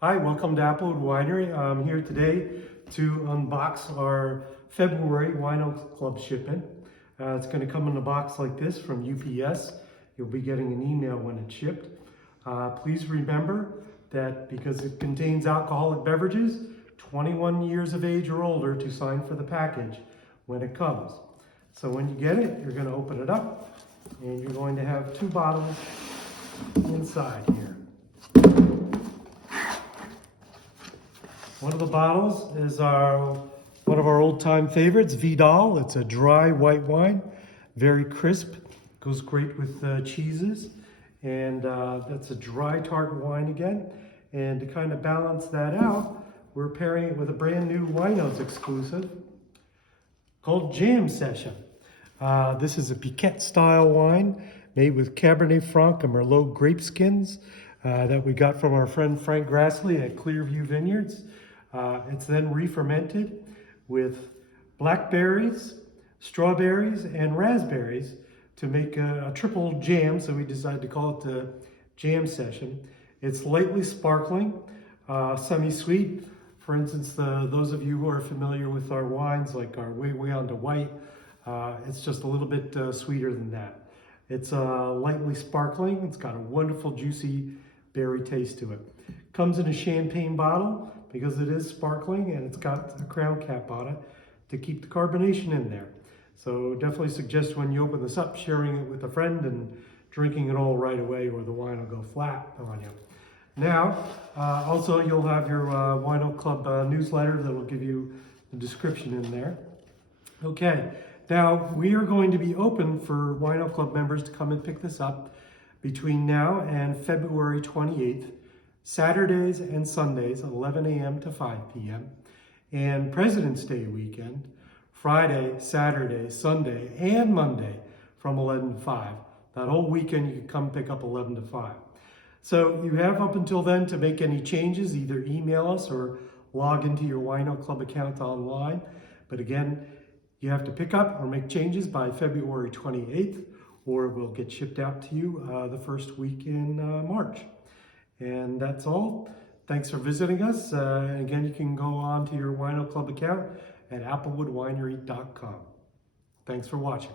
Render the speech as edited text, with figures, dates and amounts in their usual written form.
Hi, welcome to Applewood Winery. I'm here today to unbox our February Wino Club shipment. It's going to come in a box like this from UPS. You'll be getting an email when it's shipped. Please remember that because it contains alcoholic beverages, 21 years of age or older to sign for the package when it comes. So when you get it, you're going to open it up and you're going to have two bottles inside here. One of the bottles is one of our old-time favorites, Vidal. It's a dry white wine, very crisp, goes great with cheeses, and that's a dry tart wine again. And to kind of balance that out, we're pairing it with a brand new Winos exclusive called Jam Session. This is a Piquette style wine made with Cabernet Franc and Merlot grape skins that we got from our friend Frank Grassley at Clearview Vineyards. It's then re-fermented with blackberries, strawberries, and raspberries to make a triple jam, so we decided to call it the Jam Session. It's lightly sparkling, semi-sweet. For instance, those of you who are familiar with our wines, like our Way On to White, it's just a little bit sweeter than that. It's lightly sparkling. It's got a wonderful juicy berry taste to it. Comes in a champagne bottle because it is sparkling, and it's got a crown cap on it to keep the carbonation in there. So definitely suggest when you open this up, sharing it with a friend and drinking it all right away, or the wine will go flat on you. Now, also you'll have your Wino Club newsletter that will give you the description in there. Okay, now we are going to be open for Wino Club members to come and pick this up between now and February 28th, Saturdays and Sundays, 11 a.m. to 5 p.m., and President's Day weekend, Friday, Saturday, Sunday, and Monday from 11 to 5. That whole weekend you can come pick up 11 to 5. So you have up until then to make any changes, either email us or log into your Wino Club account online. But again, you have to pick up or make changes by February 28th, or it will get shipped out to you the first week in March. And that's all. Thanks for visiting us. And again, you can go on to your Wino Club account at applewoodwinery.com. Thanks for watching.